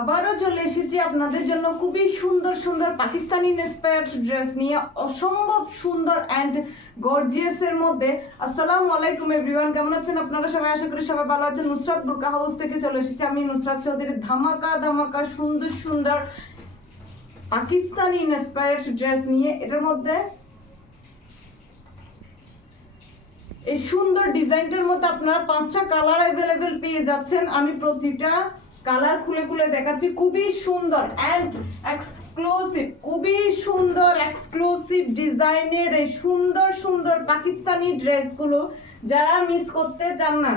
আবারও চলে এসেছি আপনাদের জন্য খুবই সুন্দর সুন্দর পাকিস্তানি ইন্সপায়ার্ড ড্রেস নিয়ে অসম্ভব সুন্দর অ্যান্ড গর্জিয়াস এর মধ্যে। আসসালামু আলাইকুম এভরিওয়ান কেমন আছেন আপনারা? সবাই আশা করি সবাই ভালো আছেন। নুসরাত বুরকা হাউস থেকে চলে এসেছি আমি, নুসরাত চৌধুরী ধামাকা ধামাকা, সুন্দর সুন্দর পাকিস্তানি ইন্সপায়ার্ড ড্রেস নিয়ে এটার মধ্যে এই সুন্দর ডিজাইনটার মধ্যে আপনারা পাঁচটা কালার অ্যাভেলেবেল পেয়ে যাচ্ছেন। আমি প্রতিটা কালার খুলে খুলে দেখাচ্ছি। খুবই সুন্দর অ্যান্ড এক্সক্লুসিভ খুবই সুন্দর এক্সক্লুসিভ ডিজাইনের এই সুন্দর সুন্দর পাকিস্তানি ড্রেসগুলো যারা মিস করতে চান না,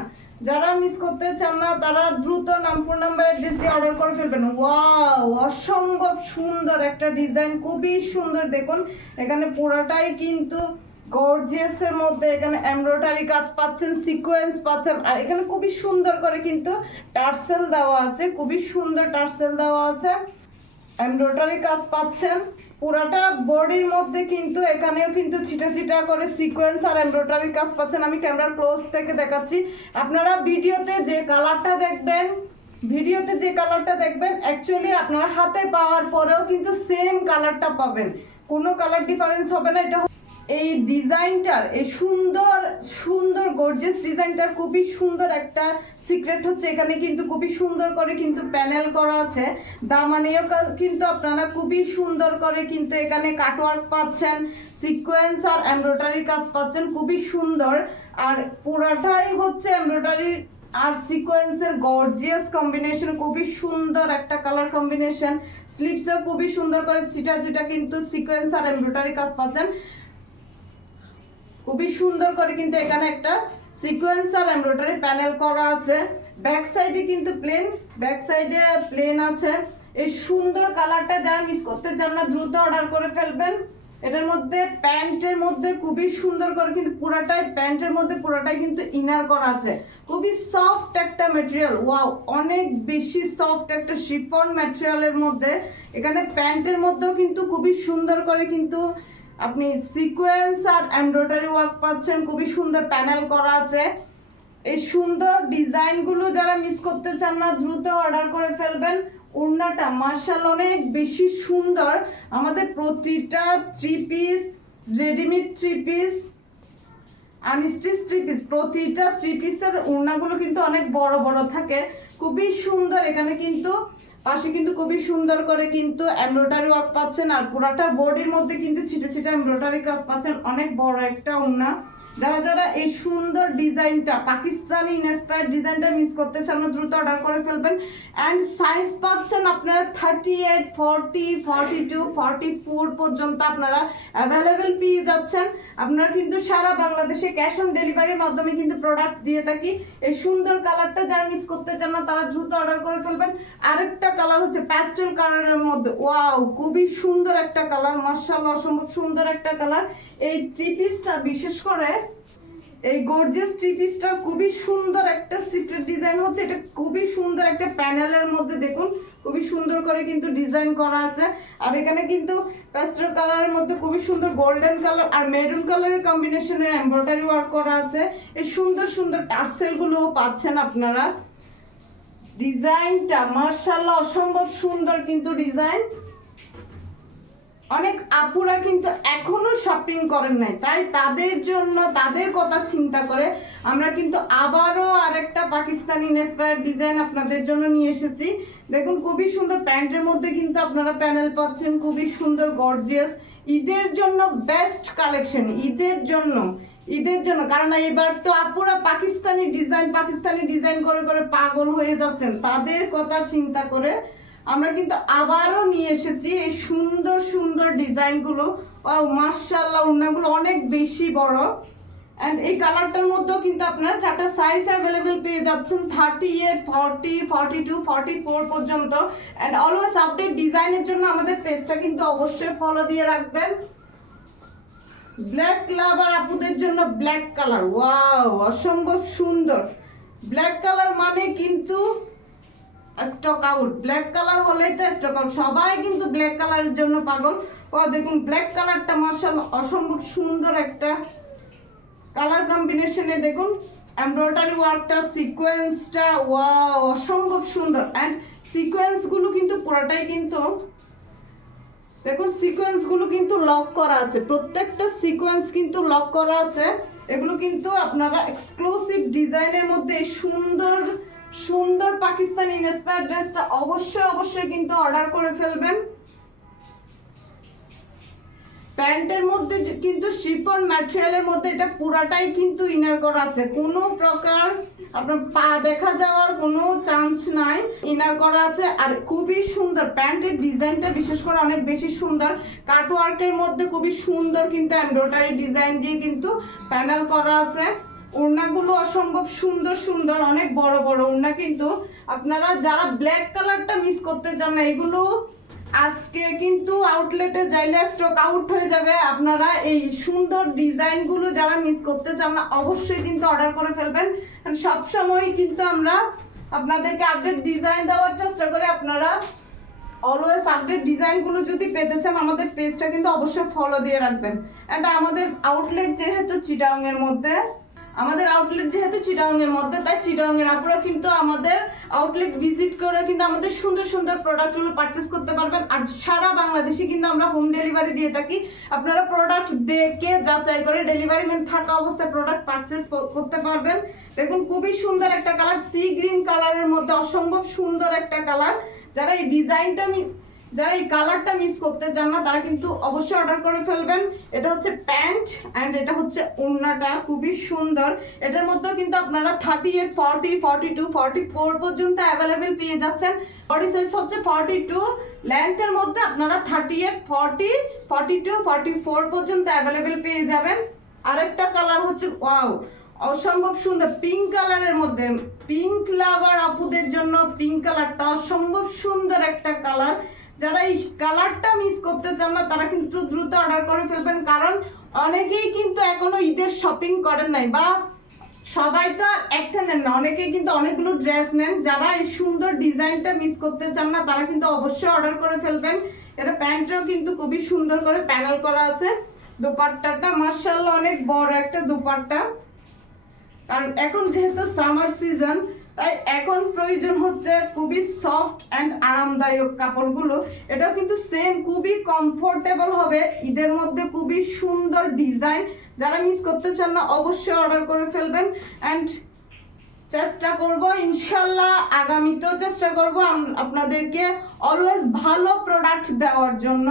যারা মিস করতে চান না, তারা দ্রুত নাম ফোন নাম্বার অ্যাড্রেস দিয়ে অর্ডার করে ফেলবেন। ওয়াও অসম্ভব সুন্দর একটা ডিজাইন খুবই সুন্দর। দেখুন, এখানে পুরোটাই কিন্তু গর্জিয়াস এর মধ্যে এখানে এমব্রয়ডারি কাজ পাচ্ছেন সিকোয়েন্স পাচ্ছেন। আর এখানে খুবই সুন্দর করে কিন্তু টার্সেল দেওয়া আছে, খুবই সুন্দর টার্সেল দেওয়া আছে। এমব্রয়ডারি কাজ পাচ্ছেন। পুরাটা বডির মধ্যে কিন্তু এখানেও কিন্তু ছিটা ছিটা করে সিকোয়েন্স আর এমব্রয়ডারি কাজ পাচ্ছেন। আমি ক্যামেরার ক্লোজ থেকে দেখাচ্ছি। আপনারা ভিডিওতে যে কালারটা দেখবেন, ভিডিওতে যে কালারটা দেখবেন অ্যাকচুয়ালি আপনারা হাতে পাওয়ার পরেও কিন্তু সেম কালারটা পাবেন। কোনো কালার ডিফারেন্স হবে না। এটা এই ডিজাইনটার, এই সুন্দর সুন্দর গর্জেস ডিজাইনটার খুবই সুন্দর একটা সিক্রেট হচ্ছে। এখানে কিন্তু খুবই সুন্দর করে কিন্তু প্যানেল করা আছে। দামানেও কিন্তু আপনারা খুবই সুন্দর করে কিন্তু এখানে কাটওয়ার্ক পাচ্ছেন সিকোয়েন্স আর এমব্রয়ডারি কাজ পাচ্ছেন, খুবই সুন্দর। আর পুরাটাই হচ্ছে এমব্রয়ডারি আর সিকোয়েন্সের গর্জিয়াস কম্বিনেশন খুবই সুন্দর একটা কালার কম্বিনেশন স্লিপসেও খুবই সুন্দর করে, সিটা যেটা কিন্তু সিকোয়েন্স আর এমব্রয়ডারি কাজ পাচ্ছেন। খুবই সুন্দর করে কিন্তু এখানে একটা সিকোয়েন্স আর এমব্রয়ডারি প্যানেল করা আছে। ব্যাক সাইডে কিন্তু প্লেন ব্যাক সাইডে প্লেন আছে। এই সুন্দর কালারটা যারা মিস করতে চান না, দ্রুত অর্ডার করে ফেলবেন। এটার মধ্যে প্যান্টের মধ্যে খুবই সুন্দর করে কিন্তু পুরাটাই, প্যান্টের মধ্যে পুরাটাই কিন্তু ইনার করা আছে। খুবই সফট একটা মেটেরিয়াল ওয়াও অনেক বেশি সফট একটা শিফন ম্যাটেরিয়ালের মধ্যে। এখানে প্যান্টের মধ্যেও কিন্তু খুবই সুন্দর করে কিন্তু আপনি সিকোয়েন্স আর এমব্রয়ডারি ওয়ার্ক পাচ্ছেন, খুবই সুন্দর প্যানেল করা আছে। এই সুন্দর ডিজাইনগুলো যারা মিস করতে চান না, দ্রুত অর্ডার করে ফেলবেন। ওড়নাটা মার্শাল অনেক বেশি সুন্দর। আমাদের প্রতিটা three piece readymade three piece unstitch three piece প্রতিটা থ্রি পিসের ওড়নাগুলো কিন্তু অনেক বড় বড় থাকে। খুবই সুন্দর, এখানে কিন্তু পাশে কিন্তু খুবই সুন্দর করে কিন্তু এমব্রয়ডারি ওয়ার্ক পাচ্ছেন আর পুরাটা বোর্ডের মধ্যে কিন্তু ছিটে ছিটে এমব্রয়ডারি কাজ পাচ্ছেন। অনেক বড় একটা ওড়না যারা যারা এই সুন্দর ডিজাইনটা, পাকিস্তানি ইনস্পায়ার ডিজাইনটা মিস করতে চান, দ্রুত অর্ডার করে ফেলবেন। অ্যান্ড সাইজ পাচ্ছেন আপনারা thirty eight forty forty two forty four পর্যন্ত আপনারা অ্যাভেলেবেল পেয়ে যাচ্ছেন। আপনারা কিন্তু সারা বাংলাদেশে ক্যাশ অন ডেলিভারির মাধ্যমে কিন্তু প্রোডাক্ট দিয়ে থাকি। এই সুন্দর কালারটা যারা মিস করতে চান না, তারা দ্রুত অর্ডার করে ফেলবেন। আরেকটা কালার হচ্ছে প্যাস্টেল কালারের মধ্যে। ওয়াও খুবই সুন্দর একটা কালার মার্শাল অসম্ভব সুন্দর একটা কালার এই থ্রি পিসটা বিশেষ করে এই গর্জিয়াস থ্রি পিসটা খুবই সুন্দর একটা সিক্রেট ডিজাইন হচ্ছে। এটা খুবই সুন্দর একটা প্যানেলের মধ্যে দেখুন, খুবই সুন্দর করে কিন্তু ডিজাইন করা আছে। আর এখানে কিন্তু প্যাস্টেল কালারের মধ্যে খুবই সুন্দর গোল্ডেন কালার আর মেরুন কালারের কম্বিনেশনে এমব্রয়ডারি ওয়ার্ক করা আছে। এই সুন্দর সুন্দর টার্সেলগুলোও পাচ্ছেন আপনারা। ডিজাইনটা মার্শাল্লাহ অসম্ভব সুন্দর কিন্তু ডিজাইন অনেক আপুরা কিন্তু এখনও শপিং করেন নাই। তাই তাদের জন্য, তাদের কথা চিন্তা করে আমরা কিন্তু আবারও আরেকটা পাকিস্তানি ইন্সপায়ার ডিজাইন আপনাদের জন্য নিয়ে এসেছি। দেখুন, খুবই সুন্দর প্যান্টের মধ্যে কিন্তু আপনারা প্যানেল পাচ্ছেন, খুবই সুন্দর গর্জিয়াস ঈদের জন্য বেস্ট কালেকশন ঈদের জন্য ঈদের জন্য। কারণ এবার তো আপুরা পাকিস্তানি ডিজাইন পাকিস্তানি ডিজাইন করে করে পাগল হয়ে যাচ্ছেন। তাদের কথা চিন্তা করে আমরা কিন্তু আবারও নিয়ে এসেছি এই সুন্দর সুন্দর ডিজাইনগুলো। মার্শাল্লাহ উন্নাগুলো অনেক বেশি বড়। অ্যান্ড এই কালারটার মধ্যেও কিন্তু আপনারা চারটা সাইজ অ্যাভেলেবেল পেয়ে যাচ্ছেন thirty eight forty forty two forty four পর্যন্ত। অ্যান্ড অলওয়েজ আপডেট ডিজাইনের জন্য আমাদের পেজটা কিন্তু অবশ্যই ফলো দিয়ে রাখবেন। ব্ল্যাক লাভার আপুদের জন্য ব্ল্যাক কালার ওয়াও অসম্ভব সুন্দর। ব্ল্যাক কালার মানে কিন্তু স্টক আউট ব্ল্যাক কালার হলেই তো স্টক আউট সবাই কিন্তু ব্ল্যাক কালারের জন্য পাগল। ও, দেখুন ব্ল্যাক কালারটা মার্শাল অসম্ভব সুন্দর একটা কালার কম্বিনেশনে দেখুন। এমব্রয়ডারি ওয়ার্কটা সিকোয়েন্সটা ওয়াও অসম্ভব সুন্দর। অ্যান্ড সিকোয়েন্সগুলো কিন্তু পুরোটাই কিন্তু দেখুন সিকোয়েন্সগুলো কিন্তু লক করা আছে। প্রত্যেকটা সিকোয়েন্স কিন্তু লক করা আছে। এগুলো কিন্তু আপনারা এক্সক্লুসিভ ডিজাইনের মধ্যে সুন্দর সুন্দর পাকিস্তানি ইন্সপায়ার ড্রেসটা অবশ্যই অবশ্যই কিন্তু অর্ডার করে ফেলবেন। প্যান্টের মধ্যে কিন্তু শিফন ম্যাটেরিয়ালের মধ্যে এটা পুরাটাই কিন্তু ইনার করা আছে। কোনো প্রকার আপনার পা দেখা যাওয়ার কোনো চান্স নাই। ইনার করা আছে আর খুবই সুন্দর। প্যান্টের ডিজাইনটা বিশেষ করে অনেক বেশি সুন্দর। কাটওয়ার্কের মধ্যে খুবই সুন্দর কিন্তু এমব্রয়ডারি ডিজাইন দিয়ে কিন্তু প্যানেল করা আছে। ওড়নাগুলো অসম্ভব সুন্দর সুন্দর, অনেক বড় বড় ওড়না কিন্তু আপনারা যারা ব্ল্যাক কালারটা মিস করতে চান না, এগুলো আজকে কিন্তু আউটলেটে যাইলে স্টক আউট হয়ে যাবে। আপনারা এই সুন্দর ডিজাইনগুলো যারা মিস করতে চান না, অবশ্যই কিন্তু অর্ডার করে ফেলবেন। সব সময় কিন্তু আমরা আপনাদেরকে আপডেট ডিজাইন দেওয়ার চেষ্টা করি। আপনারা অলওয়েজ আপডেট ডিজাইনগুলো যদি পেতে চান, আমাদের পেজটা কিন্তু অবশ্যই ফলো দিয়ে রাখবেন। অ্যান্ড আমাদের আউটলেট যেহেতু চিটাংয়ের মধ্যে আমাদের আউটলেট যেহেতু চিটাং এর মধ্যে, তাই চিটাং এর আপনারা কিন্তু আমাদের আউটলেট ভিজিট করে কিন্তু আমাদের সুন্দর সুন্দর প্রোডাক্টগুলো পারচেস করতে পারবেন। আর সারা বাংলাদেশে কিন্তু আমরা হোম ডেলিভারি দিয়ে থাকি। আপনারা প্রোডাক্ট দেখে যাচাই করে ডেলিভারি ম্যান থাকা অবস্থায় প্রোডাক্ট পারচেস করতে পারবেন। দেখুন, খুবই সুন্দর একটা কালার সি গ্রিন কালারের মধ্যে অসম্ভব সুন্দর একটা কালার যারা এই ডিজাইনটা যারা এই কালারটা মিস করতে চান না, তারা কিন্তু অবশ্যই অর্ডার করে ফেলবেন। এটা হচ্ছে প্যান্ট অ্যান্ড এটা হচ্ছে ওড়নাটা, খুবই সুন্দর। এটার মধ্যেও কিন্তু আপনারা thirty eight forty forty two forty four পর্যন্ত অ্যাভেলেবেল পেয়ে যাচ্ছেন। বডি সাইজ হচ্ছে ফর্টি টু লেন্থের মধ্যে আপনারা thirty eight forty forty two forty four পর্যন্ত অ্যাভেলেবেল পেয়ে যাবেন। আরেকটা কালার হচ্ছে ওয়াও অসম্ভব সুন্দর পিঙ্ক কালারের মধ্যে। পিঙ্ক লাভার আপুদের জন্য পিঙ্ক কালারটা অসম্ভব সুন্দর একটা কালার যারা এই কালারটা মিস করতে চান না, তারা কিন্তু দ্রুত অর্ডার করে ফেলবেন। কারণ অনেকেই কিন্তু এখনও ঈদের শপিং করেন নাই বা সবাই তো একটা নেন না, অনেকেই কিন্তু অনেকগুলো ড্রেস নেন। যারা এই সুন্দর ডিজাইনটা মিস করতে চান না, তারা কিন্তু অবশ্যই অর্ডার করে ফেলবেন। এটা প্যান্টটাও কিন্তু খুবই সুন্দর করে প্যানেল করা আছে। দুপাট্টাটা মার্শাল্লাহ অনেক বড় একটা দুপাট্টা। কারণ এখন যেহেতু সামার সিজন তাই এখন প্রয়োজন হচ্ছে খুবই সফট অ্যান্ড আরামদায়ক কাপড়গুলো। এটাও কিন্তু সেম খুবই কমফোর্টেবল হবে। ঈদের মধ্যে খুবই সুন্দর ডিজাইন যারা মিস করতে চান না, অবশ্যই অর্ডার করে ফেলবেন। অ্যান্ড চেষ্টা করব, ইনশাল্লাহ আগামীতেও চেষ্টা করব আপনাদেরকে অলওয়েজ ভালো প্রোডাক্ট দেওয়ার জন্য।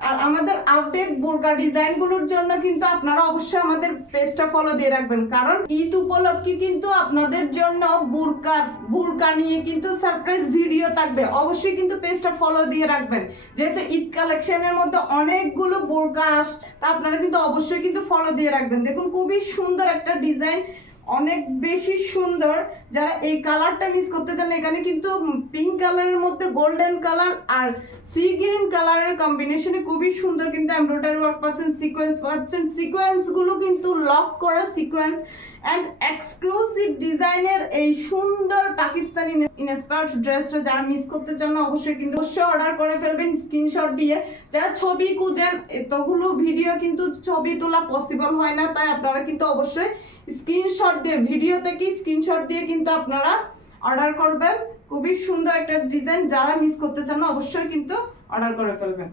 আর আমাদের আপডেট বোরকা ডিজাইনগুলোর জন্য কিন্তু আপনারা অবশ্যই আমাদের পেজটা ফলো দিয়ে রাখবেন। কারণ ঈদ উপলক্ষে কিন্তু আপনাদের জন্য বুরকা বুরকা নিয়ে কিন্তু সারপ্রাইজ ভিডিও থাকবে। অবশ্যই কিন্তু পেজটা ফলো দিয়ে রাখবেন। যেহেতু ঈদ কালেকশনের মধ্যে অনেকগুলো বোরকা আসছে, তা আপনারা কিন্তু অবশ্যই কিন্তু ফলো দিয়ে রাখবেন। দেখুন, খুবই সুন্দর একটা ডিজাইন অনেক বেশি সুন্দর। যারা এই কালারটা মিস করতে চান, এখানে কিন্তু পিঙ্ক কালারের মধ্যে গোল্ডেন কালার আর সি গ্রিন কালারের কম্বিনেশনে খুবই সুন্দর কিন্তু এমব্রয়ডারি ওয়ার্ক পাচ্ছেন সিকোয়েন্স পাচ্ছেন। সিকোয়েন্সগুলো কিন্তু লক করা সিকোয়েন্স অ্যান্ড এক্সক্লুসিভ ডিজাইনের এই সুন্দর পাকিস্তানি ইন্সপায়ার্ড ড্রেসটা যারা মিস করতে চান না, অবশ্যই কিন্তু অবশ্যই অর্ডার করে ফেলবেন স্ক্রিনশট দিয়ে। যারা ছবি খুঁজেন, এতগুলো ভিডিও কিন্তু ছবি তোলা পসিবল হয় না, তাই আপনারা কিন্তু অবশ্যই স্ক্রিনশট দিয়ে ভিডিও থেকে স্ক্রিনশট দিয়ে কিন্তু আপনারা অর্ডার করবেন। খুবই সুন্দর একটা ডিজাইন যারা মিস করতে চান না, অবশ্যই কিন্তু অর্ডার করে ফেলবেন।